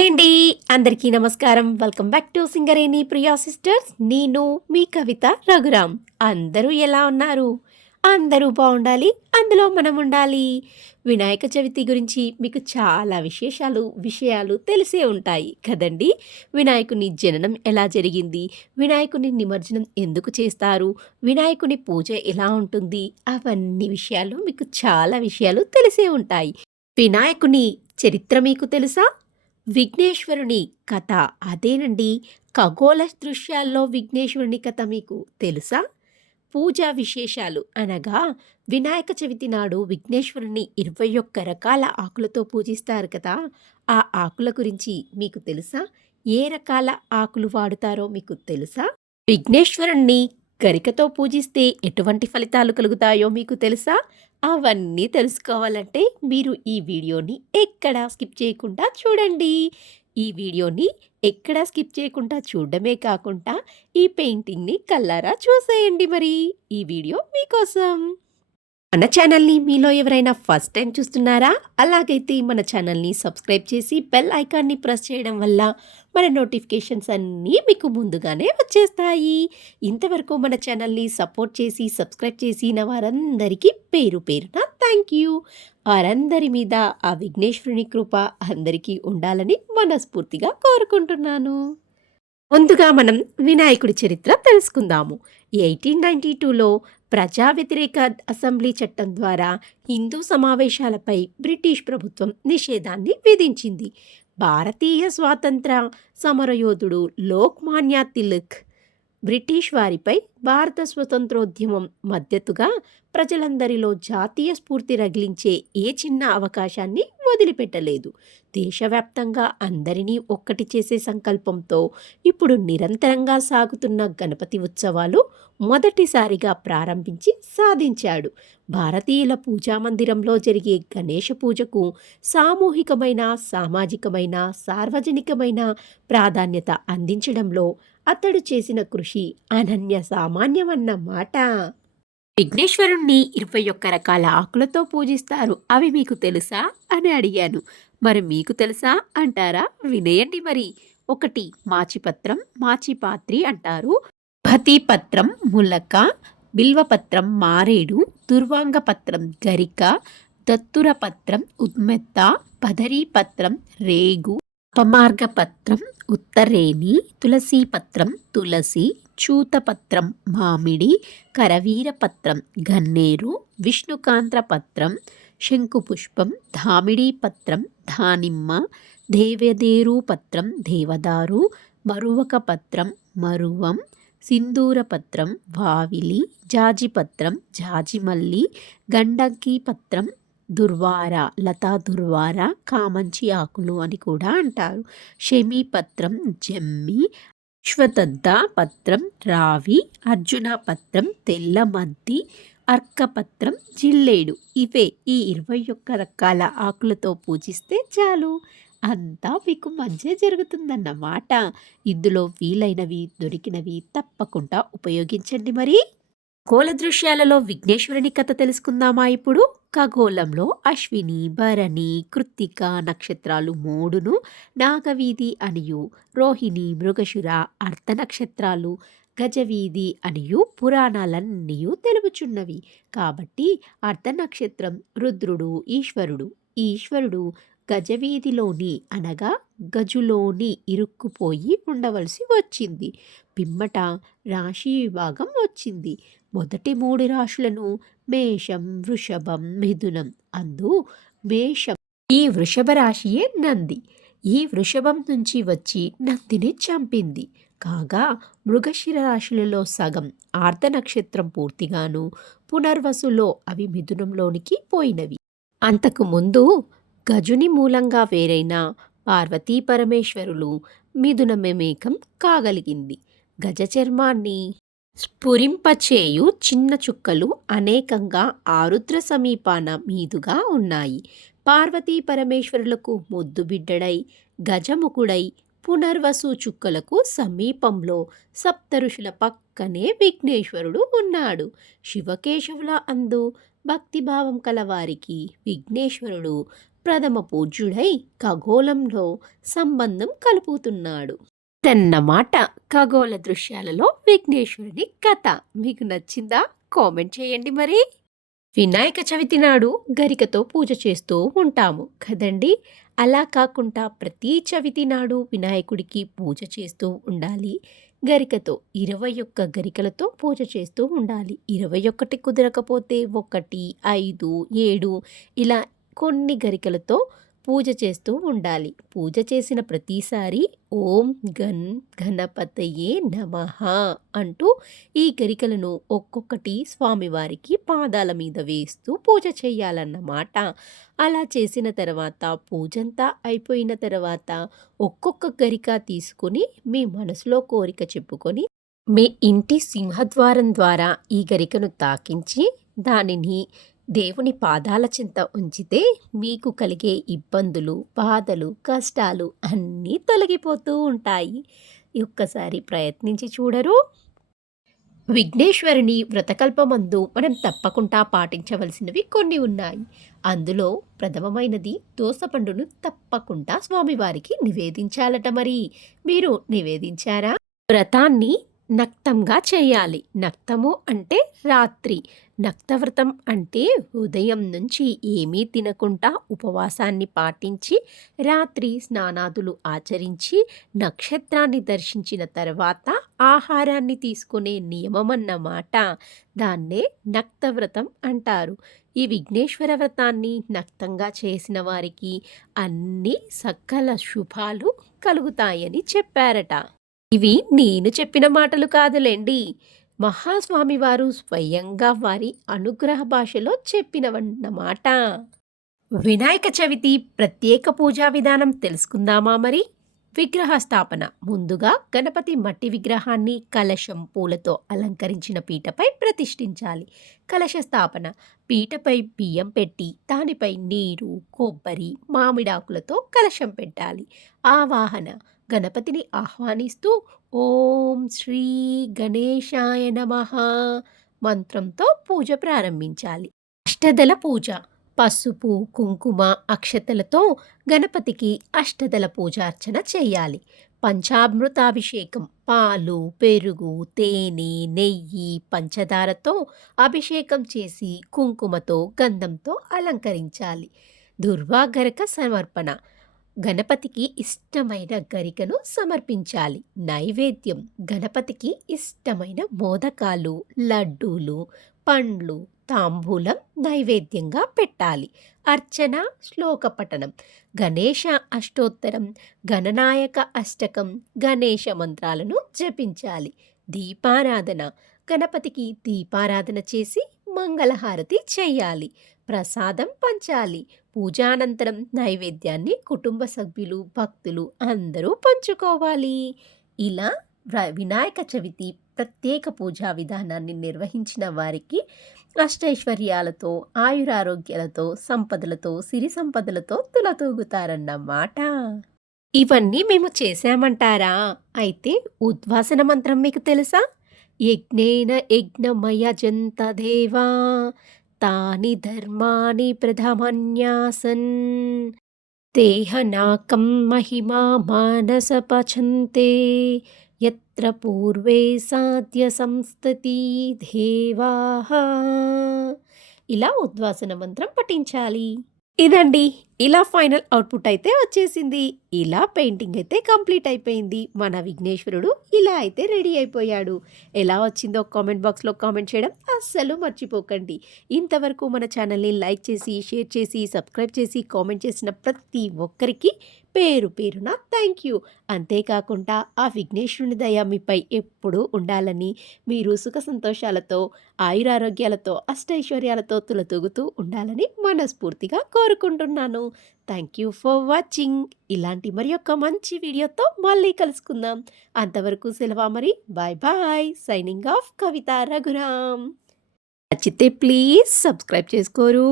Hi అండి. అందరికీ నమస్కారం. Welcome back to Singareni Priya sisters. నేను మీ కవిత రఘురామ్. అందరూ ఎలా ఉన్నారు? అందరూ బాగుండాలి. అందులో మనం ఉండాలి. వినాయక చవితి గురించి మీకు చాలా విశేషాలు విషయాలు తెలిసే ఉంటాయి కదండి. వినాయకుని జననం ఎలా జరిగింది? వినాయకుని నిమజ్జనం ఎందుకు చేస్తారు? వినాయకుని పూజ ఎలా ఉంటుంది? అవన్నీ విషయాలు మీకు చాలా విషయాలు తెలిసే ఉంటాయి. వినాయకుని చరిత్ర మీకు తెలుసా? విఘ్నేశ్వరుని కథ అదేనండి. ఖగోళ దృశ్యాల్లో విఘ్నేశ్వరుని కథ మీకు తెలుసా? పూజా విశేషాలు అనగా వినాయక చవితి నాడు విఘ్నేశ్వరుని ఇరవై ఒక్క రకాల ఆకులతో పూజిస్తారు కదా? ఆ ఆకుల గురించి మీకు తెలుసా? ఏ రకాల ఆకులు వాడుతారో మీకు తెలుసా? విఘ్నేశ్వరుణ్ణి గరికతో పూజిస్తే ఎటువంటి ఫలితాలు కలుగుతాయో మీకు తెలుసా? అవన్నీ తెలుసుకోవాలంటే మీరు ఈ వీడియోని ఎక్కడా స్కిప్ చేయకుండా చూడండి. ఈ వీడియోని ఎక్కడా స్కిప్ చేయకుండా చూడడమే కాకుండా ఈ పెయింటింగ్ని కల్లారా చూసేయండి మరి. ఈ వీడియో మీకోసం. మన ఛానల్ని మీలో ఎవరైనా ఫస్ట్ టైం చూస్తున్నారా? అలాగైతే మన ఛానల్ని సబ్స్క్రైబ్ చేసి బెల్ ఐకాన్ని ప్రెస్ చేయడం వల్ల మన నోటిఫికేషన్స్ అన్నీ మీకు ముందుగానే వచ్చేస్తాయి. ఇంతవరకు మన ఛానల్ని సపోర్ట్ చేసి సబ్స్క్రైబ్ చేసిన వారందరికీ పేరు పేరున థ్యాంక్ యూ వారందరి మీద ఆ విఘ్నేశ్వరుని కృప అందరికీ ఉండాలని మనస్ఫూర్తిగా కోరుకుంటున్నాను. ముందుగా మనం వినాయకుడి చరిత్ర తెలుసుకుందాము. ఎయిటీన్ నైంటీ టూలో ప్రజా వ్యతిరేక అసెంబ్లీ చట్టం ద్వారా హిందూ సమావేశాలపై బ్రిటిష్ ప్రభుత్వం నిషేధాన్ని విధించింది. భారతీయ స్వాతంత్ర సమరయోధుడు లోక్మాన్య తిలక్ బ్రిటిష్ వారిపై భారత స్వతంత్రోద్యమం మద్దతుగా ప్రజలందరిలో జాతీయ స్ఫూర్తి రగిలించే ఏ చిన్న అవకాశాన్ని వదిలిపెట్టలేదు. దేశవ్యాప్తంగా అందరినీ ఒక్కటి చేసే సంకల్పంతో ఇప్పుడు నిరంతరంగా సాగుతున్న గణపతి ఉత్సవాలు మొదటిసారిగా ప్రారంభించి సాధించాడు. భారతీయుల పూజా మందిరంలో జరిగే గణేష పూజకు సామూహికమైన సామాజికమైన సార్వజనికమైన ప్రాధాన్యత అందించడంలో అతడు చేసిన కృషి అనన్య సామాన్యమన్న మాట. విఘ్నేశ్వరుణ్ణి ఇరవై ఒక్క రకాల ఆకులతో పూజిస్తారు. అవి మీకు తెలుసా? అని అడిగాను. మరి మీకు తెలుసా? అంటారా? వినేయండి మరి. ఒకటి మాచిపత్రం మాచిపాత్రి అంటారు. భతిపత్రం ములక బిల్వపత్రం మారేడు దుర్వాంగపత్రం గరిక దత్తురపత్రం ఉద్మెత్త పదరీపత్రం రేగు అపమార్గపత్రం ఉత్తరేణి తులసీపత్రం తులసి చూతపత్రం మామిడి కరవీరపత్రం గన్నేరు విష్ణుకాంత్రపత్రం శంకుపుష్పం ధామిడీపత్రం ధానిమ్మ దేవదేరుపత్రం దేవదారు మరువకపత్రం మరువం సింధూరపత్రం వావిలి జాజిపత్రం జాజిమల్లి గండంకి పత్రం దుర్వార లతా దుర్వార కామంచి ఆకులు అని కూడా అంటారు. షమీపత్రం జమ్మి అశ్వతద్ద పత్రం రావి అర్జున పత్రం తెల్లమద్ది అర్కపత్రం జిల్లేడు. ఇవే ఈ ఇరవై ఒక్క రకాల ఆకులతో పూజిస్తే చాలు. అంతా మీకు మంచి జరుగుతుందన్నమాట. ఇందులో వీలైనవి దొరికినవి తప్పకుండా ఉపయోగించండి మరి. కోల దృశ్యాలలో విఘ్నేశ్వరుని కథ తెలుసుకుందామా ఇప్పుడు? ఖగోళంలో అశ్విని భరణి కృత్తిక నక్షత్రాలు మూడును నాగవీధి అనియు రోహిణి మృగశుర అర్ధ నక్షత్రాలు గజవీధి అనియు పురాణాలన్నీ తెలుపుచున్నవి. కాబట్టి అర్ధ నక్షత్రం రుద్రుడు ఈశ్వరుడు. ఈశ్వరుడు గజవీధిలోని అనగా గజులోని ఇరుక్కుపోయి ఉండవలసి వచ్చింది. పిమ్మట రాశి విభాగం వచ్చింది. మొదటి మూడు రాశులను మేషం వృషభం మిథునం అందు మేషం. ఈ వృషభ రాశియే నంది. ఈ వృషభం నుంచి వచ్చి నందిని చంపింది. కాగా మృగశిర రాశులలో సగం ఆర్ధ నక్షత్రం పూర్తిగాను పునర్వసులో అవి మిథునంలోనికి పోయినవి. అంతకు ముందు గజుని మూలంగా వేరైన పార్వతీ పరమేశ్వరులు మిథునమేకం కాగలిగింది. గజ చర్మాన్ని స్ఫురింపచేయు చిన్న చుక్కలు అనేకంగా ఆరుద్ర సమీపాన మీదుగా ఉన్నాయి. పార్వతీ పరమేశ్వరులకు ముద్దు బిడ్డడై గజముఖుడై పునర్వసు చుక్కలకు సమీపంలో సప్తఋషుల పక్కనే విఘ్నేశ్వరుడు ఉన్నాడు. శివకేశవుల అందు భక్తిభావం కలవారికి విఘ్నేశ్వరుడు ప్రథమ పూజ్యుడై ఖగోళంలో సంబంధం కలుపుతున్నాడు. ఇదన్నమాట ఖగోళ దృశ్యాలలో విఘ్నేశ్వరుని కథ. మీకు నచ్చిందా? కామెంట్ చేయండి మరి. వినాయక చవితి నాడు గరికతో పూజ చేస్తూ ఉంటాము కదండి. అలా కాకుండా ప్రతి చవితి నాడు వినాయకుడికి పూజ చేస్తూ ఉండాలి. గరికతో ఇరవై ఒక్క గరికలతో పూజ చేస్తూ ఉండాలి. ఇరవై ఒకటి కుదరకపోతే ఒకటి ఐదు ఏడు ఇలా కొన్ని గరికలతో పూజ చేస్తూ ఉండాలి. పూజ చేసిన ప్రతిసారి ఓం గన్ గణపతయే నమః అంటూ ఈ గరికలను ఒక్కొక్కటి స్వామివారికి పాదాల మీద వేస్తూ పూజ చేయాలన్నమాట. అలా చేసిన తర్వాత పూజంతా అయిపోయిన తర్వాత ఒక్కొక్క గరిక తీసుకొని మీ మనసులో కోరిక చెప్పుకొని మీ ఇంటి సింహద్వారం ద్వారా ఈ గరికను తాకించి దానిని దేవుని పాదాల చింత ఉంచితే మీకు కలిగే ఇబ్బందులు బాధలు కష్టాలు అన్నీ తొలగిపోతూ ఉంటాయి. ఒక్కసారి ప్రయత్నించి చూడరు. విఘ్నేశ్వరుని వ్రతకల్పమందు మనం తప్పకుండా పాటించవలసినవి కొన్ని ఉన్నాయి. అందులో ప్రథమమైనది దోసపండును తప్పకుండా స్వామివారికి నివేదించాలట మరి. మీరు నివేదించారా? వ్రతాన్ని నక్తంగా చేయాలి. నక్తము అంటే రాత్రి. నక్తవ్రతం అంటే ఉదయం నుంచి ఏమీ తినకుండా ఉపవాసాన్ని పాటించి రాత్రి స్నానాదులు ఆచరించి నక్షత్రాన్ని దర్శించిన తర్వాత ఆహారాన్ని తీసుకునే నియమం అన్నమాట దాన్నే నక్తవ్రతం అంటారు. ఈ విఘ్నేశ్వర వ్రతాన్ని నక్తంగా చేసిన వారికి అన్ని సకల శుభాలు కలుగుతాయని చెప్పారట. ఇవి నేను చెప్పిన మాటలు కాదులేండి. మహాస్వామి వారు స్వయంగా వారి అనుగ్రహ భాషలో చెప్పినవన్నమాట. వినాయక చవితి ప్రత్యేక పూజా విధానం తెలుసుకుందామా మరి? విగ్రహ స్థాపన ముందుగా గణపతి మట్టి విగ్రహాన్ని కలశం పూలతో అలంకరించిన పీటపై ప్రతిష్ఠించాలి. కలశ స్థాపన. పీటపై బియ్యం పెట్టి దానిపై నీరు కొబ్బరి మామిడాకులతో కలశం పెట్టాలి. ఆవాహన. గణపతిని ఆహ్వానిస్తూ ఓం శ్రీ గణేశాయ నమ మంత్రంతో పూజ ప్రారంభించాలి. అష్టదల పూజ. పసుపు కుంకుమ అక్షతలతో గణపతికి అష్టదల పూజార్చన చేయాలి. పంచామృతాభిషేకం పాలు పెరుగు తేనె నెయ్యి పంచదారతో అభిషేకం చేసి కుంకుమతో గంధంతో అలంకరించాలి. దుర్వాగరక సమర్పణ. గణపతికి ఇష్టమైన గరికను సమర్పించాలి. నైవేద్యం. గణపతికి ఇష్టమైన మోదకాలు లడ్డూలు పండ్లు తాంబూలం నైవేద్యంగా పెట్టాలి. అర్చన శ్లోక పఠనం గణేష అష్టోత్తరం గణనాయక అష్టకం గణేష మంత్రాలను జపించాలి. దీపారాధన గణపతికి దీపారాధన చేసి మంగళహారతి చేయాలి. ప్రసాదం పంచాలి. పూజానంతరం నైవేద్యాన్ని కుటుంబ సభ్యులు భక్తులు అందరూ పంచుకోవాలి. ఇలా వినాయక చవితి ప్రత్యేక పూజా విధానాన్ని నిర్వహించిన వారికి అష్టైశ్వర్యాలతో ఆయురారోగ్యాలతో సంపదలతో సిరి సంపదలతో తులతూగుతారన్నమాట. ఇవన్నీ మేము చేశామంటారా? అయితే ఉద్వాసన మంత్రం మీకు తెలుసా? యజ్ఞేన యజ్ఞమయజంత దేవా తాని ధర్మాని ప్రథమన్యాసన్. దేహనాకం మహిమా మానస పచంతే ఎత్ర పూర్వే సాధ్య సంస్థతి దేవాహ. ఇలా ఉద్వాసన మంత్రం పఠించాలి. ఇదండి ఇలా ఫైనల్ అవుట్పుట్ అయితే వచ్చేసింది. ఇలా పెయింటింగ్ అయితే కంప్లీట్ అయిపోయింది. మన విఘ్నేశ్వరుడు ఇలా అయితే రెడీ అయిపోయాడు. ఎలా వచ్చిందో కామెంట్ బాక్స్లో కామెంట్ చేయడం అస్సలు మర్చిపోకండి. ఇంతవరకు మన ఛానల్ని లైక్ చేసి షేర్ చేసి సబ్స్క్రైబ్ చేసి కామెంట్ చేసిన ప్రతి ఒక్కరికి పేరు పేరున థ్యాంక్ యూ. అంతేకాకుండా ఆ విఘ్నేశ్వరుని దయ మీపై ఎప్పుడూ ఉండాలని మీరు సుఖ సంతోషాలతో ఆయురారోగ్యాలతో అష్టైశ్వర్యాలతో తులతూగుతూ ఉండాలని మనస్ఫూర్తిగా కోరుకుంటున్నాను. థ్యాంక్ యూ ఫర్ వాచింగ్ ఇలాంటి మరి యొక్క మంచి వీడియోతో మళ్ళీ కలుసుకుందాం. అంతవరకు సెలవా మరి? Bye bye signing off Kavitha Raghuram నచ్చితే ప్లీజ్ సబ్స్క్రైబ్ చేసుకోరు.